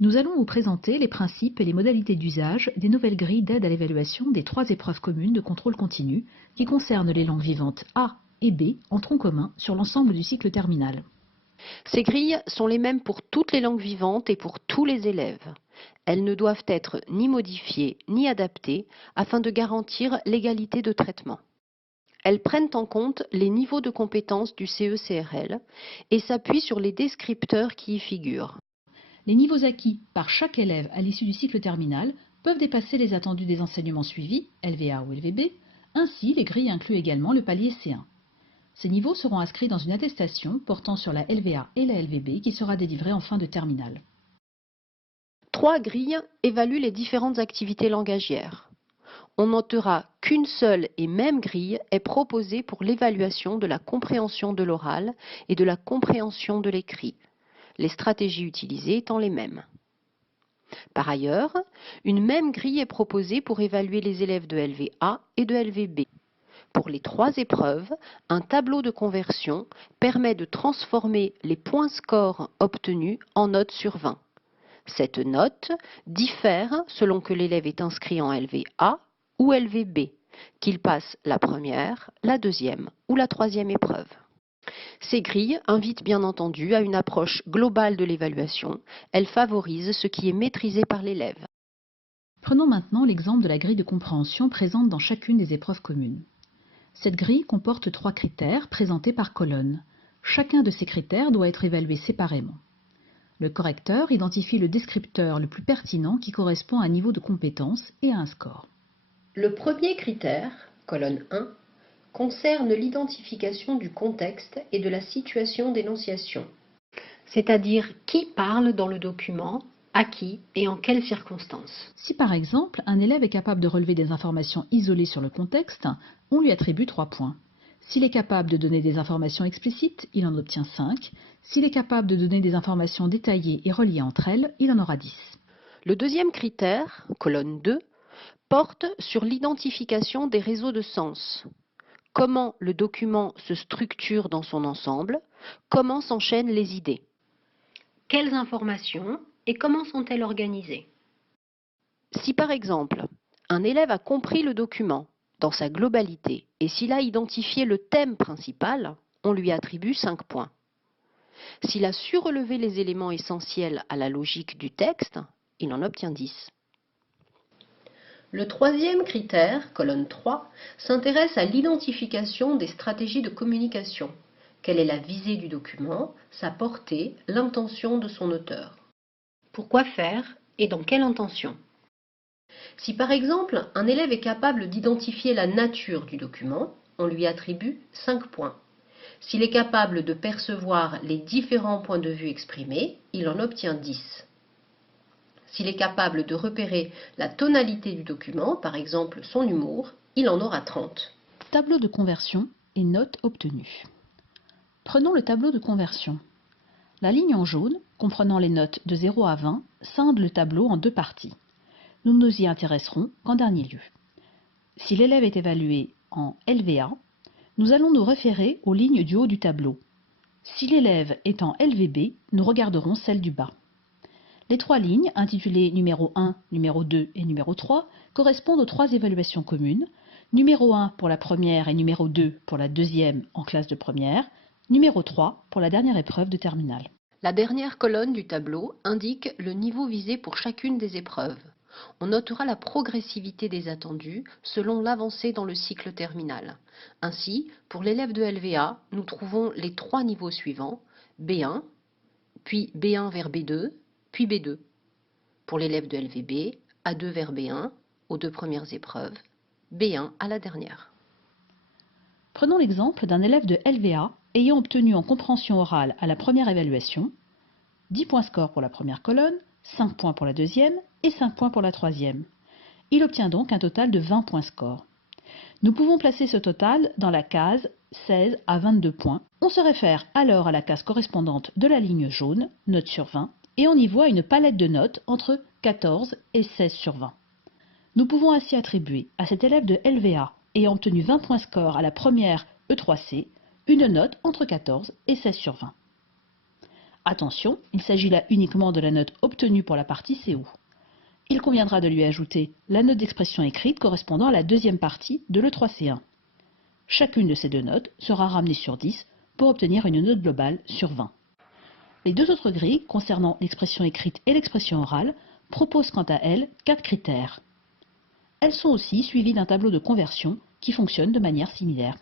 Nous allons vous présenter les principes et les modalités d'usage des nouvelles grilles d'aide à l'évaluation des 3 épreuves communes de contrôle continu qui concernent les langues vivantes A et B en tronc commun sur l'ensemble du cycle terminal. Ces grilles sont les mêmes pour toutes les langues vivantes et pour tous les élèves. Elles ne doivent être ni modifiées ni adaptées afin de garantir l'égalité de traitement. Elles prennent en compte les niveaux de compétences du CE-CRL et s'appuient sur les descripteurs qui y figurent. Les niveaux acquis par chaque élève à l'issue du cycle terminal peuvent dépasser les attendus des enseignements suivis, LVA ou LVB. Ainsi, les grilles incluent également le palier C1. Ces niveaux seront inscrits dans une attestation portant sur la LVA et la LVB qui sera délivrée en fin de terminale. 3 grilles évaluent les différentes activités langagières. On notera qu'une seule et même grille est proposée pour l'évaluation de la compréhension de l'oral et de la compréhension de l'écrit, les stratégies utilisées étant les mêmes. Par ailleurs, une même grille est proposée pour évaluer les élèves de LVA et de LVB. Pour les 3 épreuves, un tableau de conversion permet de transformer les points score obtenus en notes sur 20. Cette note diffère selon que l'élève est inscrit en LVA ou LVB, qu'il passe la première, la deuxième ou la troisième épreuve. Ces grilles invitent bien entendu à une approche globale de l'évaluation. Elles favorisent ce qui est maîtrisé par l'élève. Prenons maintenant l'exemple de la grille de compréhension présente dans chacune des épreuves communes. Cette grille comporte 3 critères présentés par colonne. Chacun de ces critères doit être évalué séparément. Le correcteur identifie le descripteur le plus pertinent qui correspond à un niveau de compétence et à un score. Le premier critère, colonne 1, concerne l'identification du contexte et de la situation d'énonciation, c'est-à-dire qui parle dans le document, à qui et en quelles circonstances. Si par exemple un élève est capable de relever des informations isolées sur le contexte, on lui attribue 3 points. S'il est capable de donner des informations explicites, il en obtient 5. S'il est capable de donner des informations détaillées et reliées entre elles, il en aura 10. Le deuxième critère, colonne 2, porte sur l'identification des réseaux de sens. Comment le document se structure dans son ensemble, comment s'enchaînent les idées. Quelles informations et comment sont-elles organisées? Si par exemple, un élève a compris le document dans sa globalité et s'il a identifié le thème principal, on lui attribue 5 points. S'il a su relever les éléments essentiels à la logique du texte, il en obtient 10. Le troisième critère, colonne 3, s'intéresse à l'identification des stratégies de communication. Quelle est la visée du document, sa portée, l'intention de son auteur? Pourquoi faire et dans quelle intention? Si par exemple un élève est capable d'identifier la nature du document, on lui attribue 5 points. S'il est capable de percevoir les différents points de vue exprimés, il en obtient 10. S'il est capable de repérer la tonalité du document, par exemple son humour, il en aura 30. Tableau de conversion et notes obtenues. Prenons le tableau de conversion. La ligne en jaune, comprenant les notes de 0 à 20, scinde le tableau en 2 parties. Nous ne nous y intéresserons qu'en dernier lieu. Si l'élève est évalué en LVA, nous allons nous référer aux lignes du haut du tableau. Si l'élève est en LVB, nous regarderons celles du bas. Les 3 lignes, intitulées numéro 1, numéro 2 et numéro 3, correspondent aux 3 évaluations communes. Numéro 1 pour la première et numéro 2 pour la deuxième en classe de première, numéro 3 pour la dernière épreuve de terminale. La dernière colonne du tableau indique le niveau visé pour chacune des épreuves. On notera la progressivité des attendus selon l'avancée dans le cycle terminal. Ainsi, pour l'élève de LVA, nous trouvons les 3 niveaux suivants, B1, puis B1 vers B2, puis B2. Pour l'élève de LVB, A2 vers B1 aux 2 premières épreuves, B1 à la dernière. Prenons l'exemple d'un élève de LVA ayant obtenu en compréhension orale à la première évaluation 10 points score pour la première colonne, 5 points pour la deuxième et 5 points pour la troisième. Il obtient donc un total de 20 points score. Nous pouvons placer ce total dans la case 16 à 22 points. On se réfère alors à la case correspondante de la ligne jaune, note sur 20, et on y voit une palette de notes entre 14 et 16 sur 20. Nous pouvons ainsi attribuer à cet élève de LVA ayant obtenu 20 points score à la première E3C une note entre 14 et 16 sur 20. Attention, il s'agit là uniquement de la note obtenue pour la partie CO. Il conviendra de lui ajouter la note d'expression écrite correspondant à la deuxième partie de l'E3C1. Chacune de ces deux notes sera ramenée sur 10 pour obtenir une note globale sur 20. Les deux autres grilles, concernant l'expression écrite et l'expression orale, proposent quant à elles 4 critères. Elles sont aussi suivies d'un tableau de conversion qui fonctionne de manière similaire.